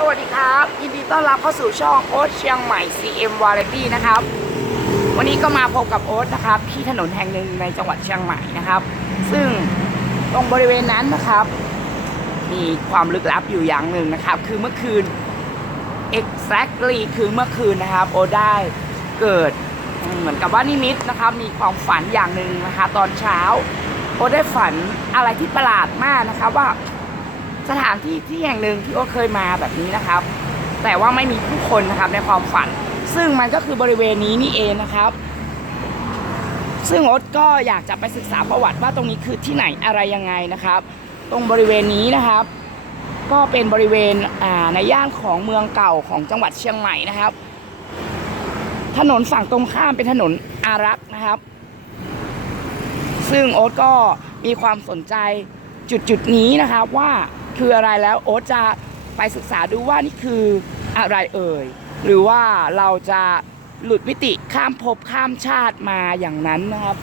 สวัสดีครับ ยินดีต้อนรับเข้าสู่ช่องโอ๊ตเชียงใหม่ CM Variety นะครับ วันนี้ก็มาพบกับโอ๊ตนะครับ ที่ถนนแห่งหนึ่งในจังหวัดเชียงใหม่นะครับ ซึ่งตรงบริเวณนั้นนะครับ มีความลึกลับอยู่อย่างหนึ่งนะครับ คือเมื่อคืน exactly คือเมื่อคืนนะครับ โอ๊ตได้เกิดเหมือนกับว่านิมิตนะครับ มีความฝันอย่างหนึ่งนะคะ ตอนเช้า โอ๊ตได้ฝันอะไรที่ประหลาดมากนะครับว่า สถานที่ที่แห่งหนึ่งที่โอ๊ตเคยมาแบบนี้นะครับ แต่ว่าไม่มีผู้คนนะครับในความฝัน ซึ่งมันก็คือบริเวณนี้นี่เองนะครับ ซึ่งโอ๊ตก็อยากจะไปศึกษาประวัติว่าตรงนี้คือที่ไหนอะไรยังไงนะครับ ตรงบริเวณนี้นะครับ ก็เป็นบริเวณในย่านของเมืองเก่าของจังหวัดเชียงใหม่นะครับ ถนนฝั่งตรงข้ามเป็นถนนอารักษ์นะครับ ซึ่งโอ๊ตก็มีความสนใจจุดจุดนี้นะครับว่า คืออะไรแล้วโอ๊ตจะไปศึกษาดูว่านี่คืออะไรเอ่ย หรือว่าเราจะหลุดมิติข้ามภพข้ามชาติมาอย่างนั้นนะครับ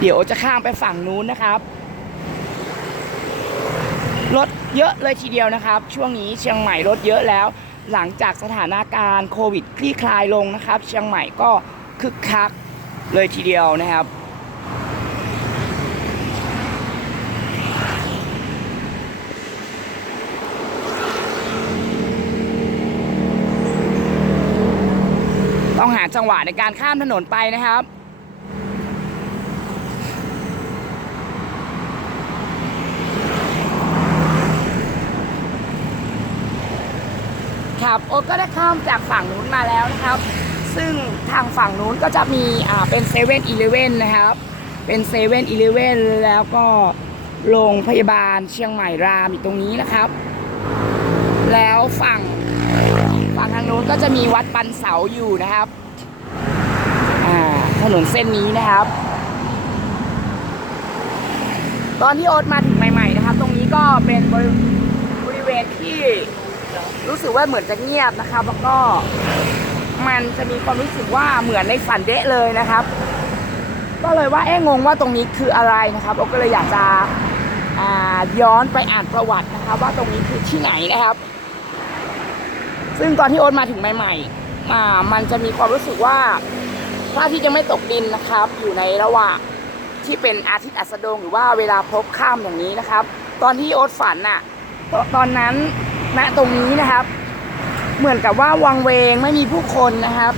เดี๋ยวจะข้ามไปฝั่งนู้นนะครับรถเยอะเลยทีเดียวนะครับ ช่วงนี้เชียงใหม่รถเยอะแล้ว หลังจากสถานการณ์โควิดคลี่คลายลงนะครับ เชียงใหม่ก็คึกคักเลยทีเดียวนะครับ ต้องหา จังหวะในการข้ามถนนไปนะครับ ครับโอ๊ตก็ได้ข้ามจากฝั่งนู้นมาแล้วนะครับ ซึ่งทางฝั่งนู้นก็จะมีอ่าเป็นเซเว่นอีเลเว่นนะครับ เป็นเซเว่นอีเลเว่นแล้วก็โรงพยาบาลเชียงใหม่รามอยู่ตรงนี้นะครับ แล้วฝั่งฝั่งทางนู้นก็จะมีวัดปันเสาอยู่นะครับ นนเส้นนี้นะครับ ตอนที่โอ๊ตมาถึงใหม่ ๆ นะครับ ตรงนี้ก็เป็นบริบรเวณที่รู้สึกว่าเหมือนจะเงียบนะครับ แล้วก็มันจะมีความรู้สึกว่าเหมือนในฝันเดะเลยนะครับ ก็เลยว่าเอ๊ะงงว่าตรงนี้คืออะไรนะครับโอก็เลยอยากจะย้อนไปอ่านประวัตินะครับ ว่าตรงนี้คือที่ไหนนะครับ ซึ่งตอนที่โอ๊ตมาถึงใหม่ ๆ มันจะมีความรู้สึกว่า พระอาทิตย์ยังไม่ตกดินนะครับ อยู่ในระหว่างที่เป็นอาทิตย์อัสดงหรือว่าเวลาพบค่ำอย่างนี้นะครับ ตอนที่โอ๊ตฝันน่ะตตอนนั้นณตรงนี้นะครับ เหมือนกับว่าวังเวงไม่มีผู้คนนะครับ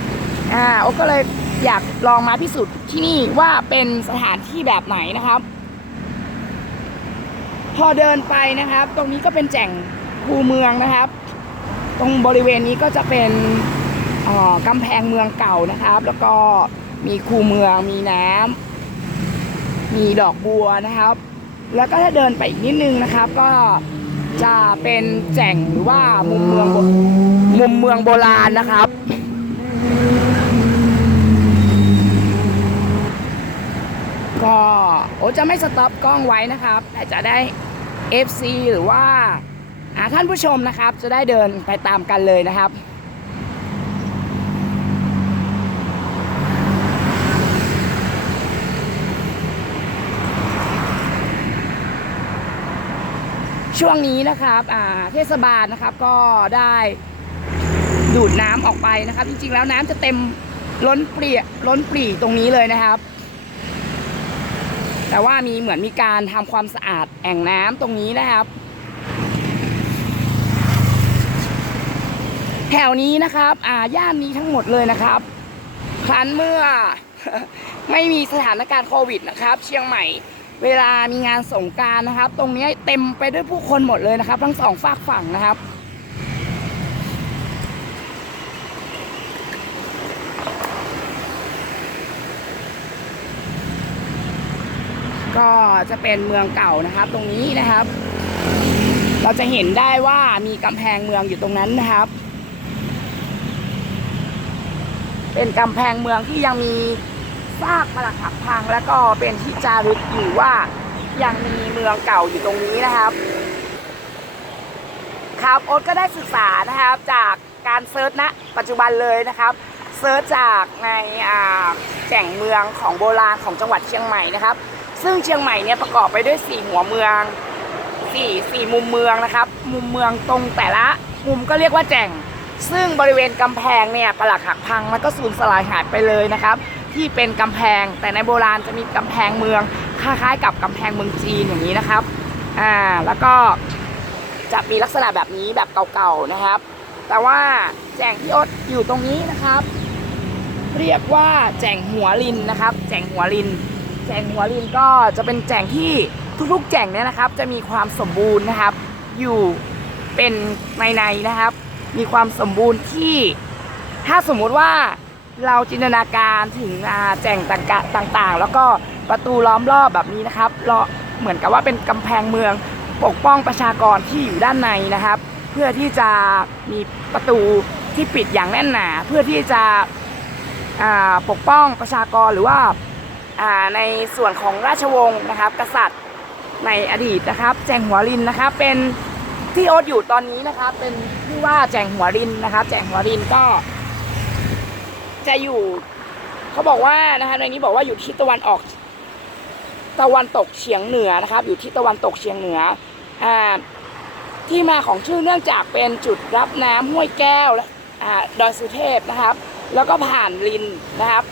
อ่าโอ๊ตก็เลยอยากลองมาพิสูจน์ที่นี่ว่าเป็นสถานที่แบบไหนนะครับ พอเดินไปนะครับ ตรงนี้ก็เป็นแจ่งคูเมืองนะครับ ตรงบริเวณนี้ก็จะเป็น กำแพงเมืองเก่านะครับ แล้วก็มีคูเมืองมีน้ำมีดอกบัวนะครับ แล้วก็ถ้าเดินไปอีกนิดนึงนะครับ ก็จะเป็นแจ่งหรือว่ามุมเมืองโบมุมเมืองโบราณนะครับก็โอจะไม่สต็อปกล้องไว้นะครับ แต่จะได้ FC หรือว่าท่านผู้ชมนะครับ จะได้เดินไปตามกันเลยนะครับ ช่วงนี้นะครับเทศบาลนะครับก็ได้ดูดน้ำออกไปนะครับ จริงๆแล้วน้ำจะเต็มล้นเปลี่ยล้นปรีตรงนี้เลยนะครับ แต่ว่ามีเหมือนมีการทำความสะอาดแอ่งน้ำตรงนี้นะครับ แถวนี้นะครับอ่าย่านนี้ทั้งหมดเลยนะครับครั้นเมื่อไม่มีสถานการณ์โควิดนะครับ เชียงใหม่ เวลามีงานสงการนะครับ ตรงนี้เต็มไปด้วยผู้คนหมดเลยนะครับ ทั้งสองฝากฝั่งนะครับก็จะเป็นเมืองเก่านะครับ ตรงนี้นะครับ เราจะเห็นได้ว่ามีกำแพงเมืองอยู่ตรงนั้นนะครับ เป็นกำแพงเมืองที่ยังมี ซากปรักหักพัง แล้วก็เป็นที่จารึกอยู่ว่ายังมีเมืองเก่าอยู่ตรงนี้นะครับ ครับโอ๊ตก็ได้ศึกษานะครับจากการเซิร์ชณปัจจุบันเลยนะครับเซิร์ชจากในแก่งเมืองของโบราณของจังหวัดเชียงใหม่นะครับ ซึ่งเชียงใหม่เนี่ยประกอบไปด้วยสี่หัวเมืองสี่สี่มุมเมืองนะครับ มุมเมืองตรงแต่ละมุมก็เรียกว่าแจ่งซึ่งบริเวณกำแพงเนี่ยปลักหักพังแล้วก็สูญสลายหายไปเลยนะครับ ที่เป็นกำแพง แต่ในโบราณจะมีกำแพงเมืองคล้ายๆ กับกำแพงเมืองจีนอย่างนี้นะครับอ่าแล้วก็จะมีลักษณะแบบนี้แบบเก่าๆนะครับ แต่ว่าแจ่งที่อดอยู่ตรงนี้นะครับ เรียกว่าแจ่งหัวลินนะครับ แจ่งหัวลิน แจ่งหัวลินก็จะเป็นแจ่งที่ทุกๆ แจ่งเนี่ยนะครับ จะมีความสมบูรณ์นะครับ อยู่เป็นในในๆนะครับ มีความสมบูรณ์ที่ถ้าสมมุติว่า เราจินตนาการถึงแจ่งต่างๆ แล้วก็ประตูล้อมรอบแบบนี้นะครับเราเหมือนกับว่าเป็นกำแพงเมืองปกป้องประชากรที่อยู่ด้านในนะครับ เพื่อที่จะมีประตูที่ปิดอย่างแน่นหนา เพื่อที่จะปกป้องประชากรหรือว่าาในส่วนของราชวงศ์นะครับ กษัตริย์ในอดีตนะครับ แจงหัวลินนะครับ เป็นที่โอ๊ตอยู่ตอนนี้นะครับ เป็นที่ว่าแจงหัวรินนะครับ แจงหัวรินก็ จะอยู่ เขาบอกว่านะคะในนี้บอกว่าอยู่ที่ตะวันออก ตะวันตกเฉียงเหนือนะครับ อยู่ที่ตะวันตกเฉียงเหนืออ่าที่มาของชื่อเนื่องจากเป็นจุดรับน้ำห้วยแก้วและอ่าดอยสุเทพนะครับ แล้วก็ผ่านลินนะครับ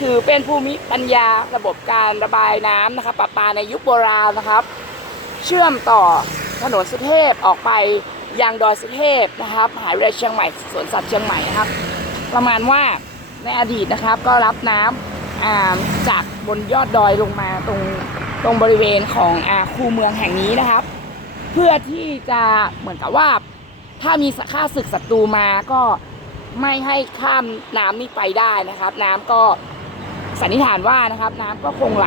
ถือเป็นภูมิปัญญาระบบการระบายน้ำนะครับประปาในยุคโบราณนะครับ เชื่อมต่อถนนสุเทพออกไปยังดอยสุเทพนะครับมหาวิทยาลัยเชียงใหม่สวนสัตว์เชียงใหม่นะครับ ประมาณว่า ในอดีตนะครับ ก็รับน้ำจากบนยอดดอยลงมาตรงตรงบริเวณของอาคูเมืองแห่งนี้นะครับ เพื่อที่จะเหมือนกับว่า ถ้ามีข้าศึกศัตรูมาก็ไม่ให้ข้ามน้ำนี้ไปได้นะครับ น้ำก็สันนิษฐานว่านะครับ น้ำก็คงไหล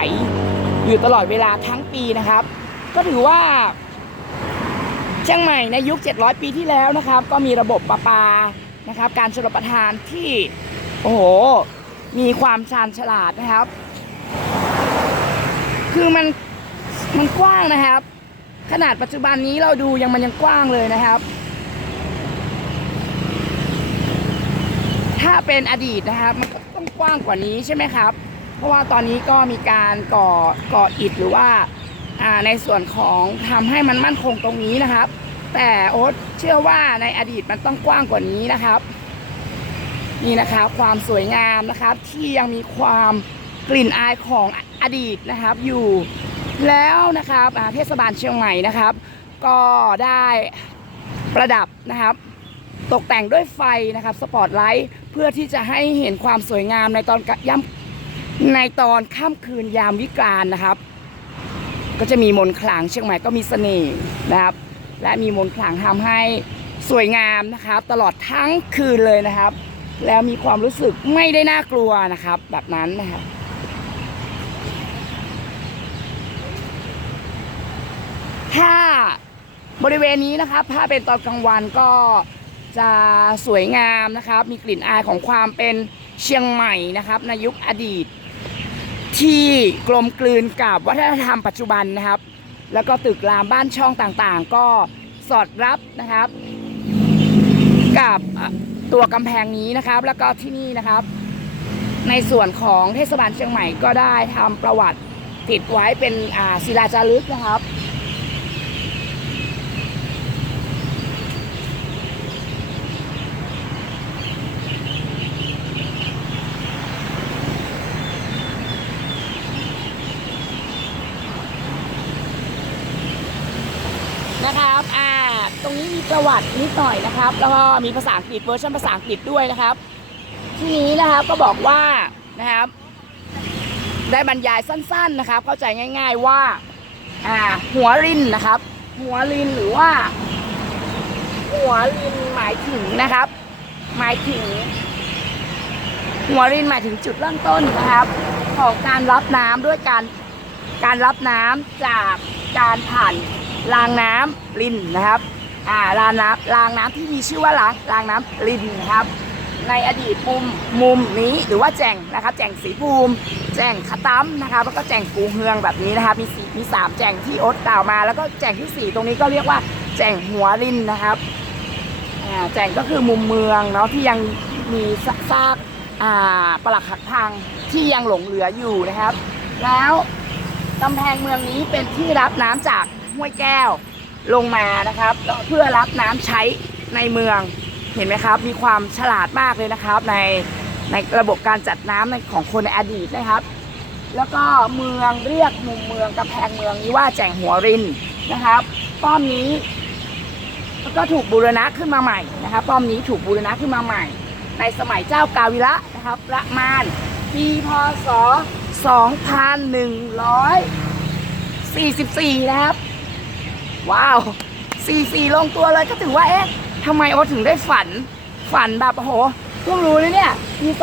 อยู่ตลอดเวลาทั้งปีนะครับ ก็ถือว่าเชียงใหม่ในยุค 700 ปีที่แล้วนะครับ ก็มีระบบประปานะครับ การชลประทานที่ โอ้โห มีความชาญฉลาดนะครับ คือมันมันกว้างนะครับ ขนาดปัจจุบันนี้เราดูยังมันยังกว้างเลยนะครับ ถ้าเป็นอดีตนะครับ มันก็ต้องกว้างกว่านี้ใช่ไหมครับ เพราะว่าตอนนี้ก็มีการก่อก่ออิฐหรือว่าอ่าในส่วนของทำให้มันมั่นคงตรงนี้นะครับ แต่โอ๊ตเชื่อว่าในอดีตมันต้องกว้างกว่านี้นะครับ นี่นะครับความสวยงามนะครับที่ยังมีความกลิ่นอายของอดีตนะครับอยู่แล้วนะครับเทศบาลเชียงใหม่นะครับ ก็ได้ประดับนะครับ ตกแต่งด้วยไฟนะครับสปอตไลท์เพื่อที่จะให้เห็นความสวยงามในตอนย่ำในตอนค่ำคืนยามวิกาลนะครับ ก็จะมีมนต์ขลังเชียงใหม่ก็มีเสน่ห์นะครับ และมีมนต์ขลังทำให้สวยงามนะครับ ตลอดทั้งคืนเลยนะครับ แล้วมีความรู้สึกไม่ได้น่ากลัวนะครับ แบบนั้นนะครับถ้าบริเวณนี้นะครับ ถ้าเป็นตอนกลางวันก็จะสวยงามนะครับ มีกลิ่นอายของความเป็นเชียงใหม่นะครับในยุคอดีต ที่กลมกลืนกับวัฒนธรรมปัจจุบันนะครับ แล้วก็ตึกรามบ้านช่องต่างๆ ก็สอดรับนะครับ กับ ตัวกำแพงนี้นะครับ แล้วก็ที่นี่นะครับ ในส่วนของเทศบาลเชียงใหม่ก็ได้ทำประวัติติดไว้เป็นอ่าศิลาจารึกนะครับ นะครับอ่า ตรงนี้มีประวัตินิดหน่อยนะครับ แล้วก็มีภาษาอังกฤษเวอร์ชันภาษาอังกฤษด้วยนะครับ ที่นี้นะครับก็บอกว่านะครับ ได้บรรยายสั้น ๆนะครับ เข้าใจง่าย ๆว่าอ่าหัวรินนะครับ หัวรินหรือว่า หัวรินหมายถึงนะครับ หมายถึง หัวรินหมายถึงจุดเริ่มต้นนะครับ ของการรับน้ำด้วยการการรับน้ำจากการผ่านรางน้ำลินนะครับ อ่ารางน้ำรางน้ำที่มีชื่อว่ารางรางน้ำลินครับ ในอดีตมุมมุมนี้หรือว่าแจ่งนะครับแจ่งสีภูมิ แจ่งขะตั้มนะครับแล้วก็แจ่งกูเฮืองแบบนี้นะครับมีสีมีสามแจ่งที่โอ๊ตกล่าวมา แล้วก็แจ่งที่สี่ตรงนี้ก็เรียกว่าแจ่งหัวลินนะครับอ่าแจ่งก็คือมุมเมืองเนาะที่ยังมีซากซากอ่าปลักหักพังที่ยังหลงเหลืออยู่นะครับ แล้วกำแพงเมืองนี้เป็นที่รับน้ำจากห้วยแก้ว ลงมานะครับ เพื่อรับน้ำใช้ในเมืองเห็นไหมครับ มีความฉลาดมากเลยนะครับ ในในระบบการจัดน้ำในของคนในอดีตนะครับ แล้วก็เมืองเรียกมุมเมืองกำแพงเมืองนี้ว่าแจ่งหัวรินนะครับป้อมนี้ก็ถูกบูรณะขึ้นมาใหม่นะครับ ป้อมนี้ถูกบูรณะขึ้นมาใหม่ ในสมัยเจ้ากาวิระนะครับ ประมาณปีพศ 2144 นะครับ ว้าว44ลงตัวเลยก็ถือว่าเอ๊ะทำไมโอ๊ตถึงได้ฝัน ฝันแบบโอ้โหเพิ่งรู้เลยเนี่ยปี2000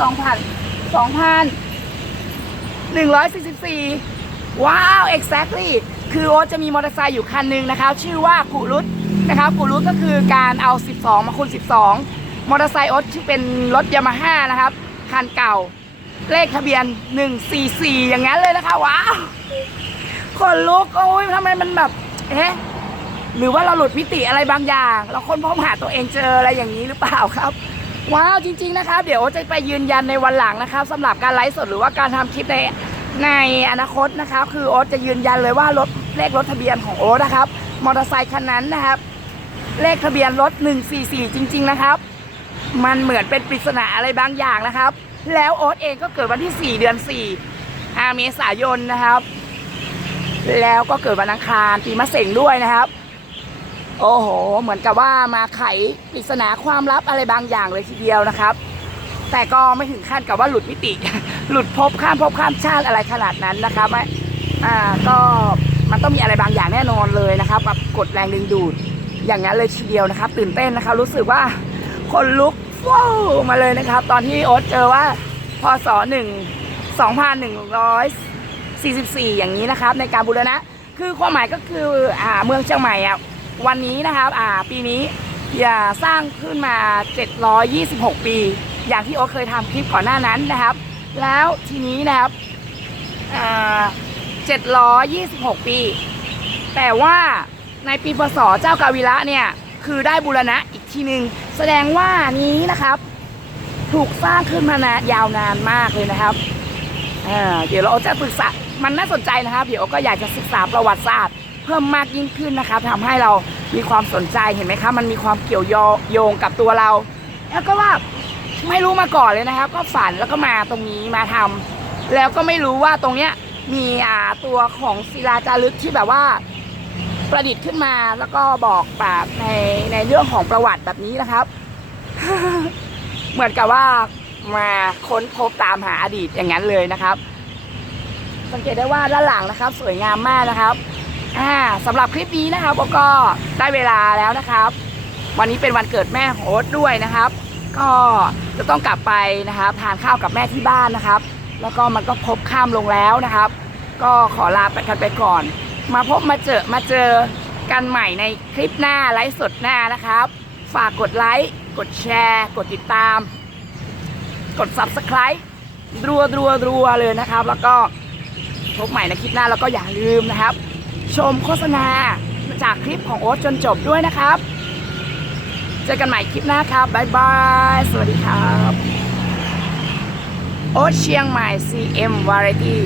2,144ว้าว exactly คือโอ๊ตจะมีมอเตอร์ไซค์อยู่คันหนึ่งนะครับชื่อว่ากุรุตนะครับกุรุตก็คือการเอา 12 มาคูณ 12 มอเตอร์ไซค์โอ๊ตที่เป็นรถยามาฮ่านะครับ คันเก่า เลขทะเบียน 144 อย่างนั้นเลยนะคะ ว้าว คนลุก โอ้ยทำไมมันแบบเอ๊ะ หรือว่าเราหลุดมิติอะไรบางอย่าง เราค้นพบหาตัวเองเจออะไรอย่างนี้หรือเปล่าครับ ว้าวจริง ๆนะครับ เดี๋ยวจะไปยืนยันในวันหลังนะครับสำหรับการไลฟ์สดหรือว่าการทำคลิปในในอนาคตนะครับ คือโอ๊ตจะยืนยันเลยว่ารถเลขรถทะเบียนของโอ๊ตนะครับมอเตอร์ไซคันนั้นนะครับ เลขทะเบียนรถ 144 จริง ๆนะครับ มันเหมือนเป็นปริศนาอะไรบางอย่างนะครับ แล้วโอ๊ตเองก็เกิดวันที่ 4 เดือน 4 5 เมษายนนะครับ แล้วก็เกิดวันอังคารปีมะเสงด้วยนะครับ โอ้โห เหมือนกับว่ามาไขปริศนาความลับอะไรบางอย่างเลยทีเดียวนะครับ แต่ก็ไม่ถึงขั้นกับว่าหลุดมิติ หลุดภพข้ามภพข้ามชาติอะไรขนาดนั้นนะครับไม่อ่าก็มันต้องมีอะไรบางอย่างแน่นอนเลยนะครับแบบกดแรงดึงดูด อย่างนั้นเลยทีเดียวนะครับ ตื่นเต้นนะครับ รู้สึกว่าคนลุกฟู่มาเลยนะครับ ตอนที่โอ๊ตเจอว่าพศหนึ่งสองพันหนึ่งร้อยสี่สิบสี่อย่างนี้นะครับ ในการบูรณะ คือความหมายก็คืออ่าเมืองเชียงใหม่อะ วันนี้นะครับอ่าปีนี้อย่าสร้างขึ้นมา 726 ปี อย่างที่โอ๊ตเคยทำคลิปก่อนหน้านั้นนะครับ แล้วทีนี้นะครับอ่า726 ปี แต่ว่าในปีพศเจ้ากาวิระเนี่ยคือได้บูรณะอีกทีหนึ่งแสดงว่านี้นะครับ ถูกสร้างขึ้นมานานยาวนานมากเลยนะครับเเดี๋ยวเราจะศึกษามันน่าสนใจนะครับ เดี๋ยวก็อยากจะศึกษาประวัติศาสตร์ เพิ่มมากยิ่งขึ้นนะครับทำให้เรามีความสนใจเห็นไหมครับมันมีความเกี่ยวโยยงกับตัวเรา แล้วก็ว่าไม่รู้มาก่อนเลยนะครับก็ฝันแล้วก็มาตรงนี้มาทำแล้วก็ไม่รู้ว่าตรงเนี้ยมีอ่าตัวของศิลาจารึกที่แบบว่าประดิษฐ์ขึ้นมาแล้วก็บอกแบบในในเรื่องของประวัติแบบนี้นะครับ เหมือนกับว่ามาค้นพบตามหาอดีตอย่างนั้นเลยนะครับ สังเกตได้ว่าด้านหลังนะครับ สวยงามมากนะครับ อ่าสำหรับคลิปนี้นะครับโอก็ได้เวลาแล้วนะครับ วันนี้เป็นวันเกิดแม่โอ๊ตด้วยนะครับ ก็จะต้องกลับไปนะครับทานข้าวกับแม่ที่บ้านนะครับ แล้วก็มันก็พบข้ามลงแล้วนะครับ ก็ขอลาไปกันไปก่อน มาพบมาเจอมาเจอกันใหม่ในคลิปหน้าไลฟ์สดหน้านะครับ ฝากกดไลค์กดแชร์ กดติดตาม กด subscribe รัวรัวรัวเลยนะครับ แล้วก็พบใหม่ในคลิปหน้าแล้วก็อย่าลืมนะครับ ชมโฆษณาจากคลิปของโอ๊ตจนจบด้วยนะครับ เจอกันใหม่คลิปหน้าครับบ๊ายบาย สวัสดีครับ โอ๊ตเชียงใหม่ CM Variety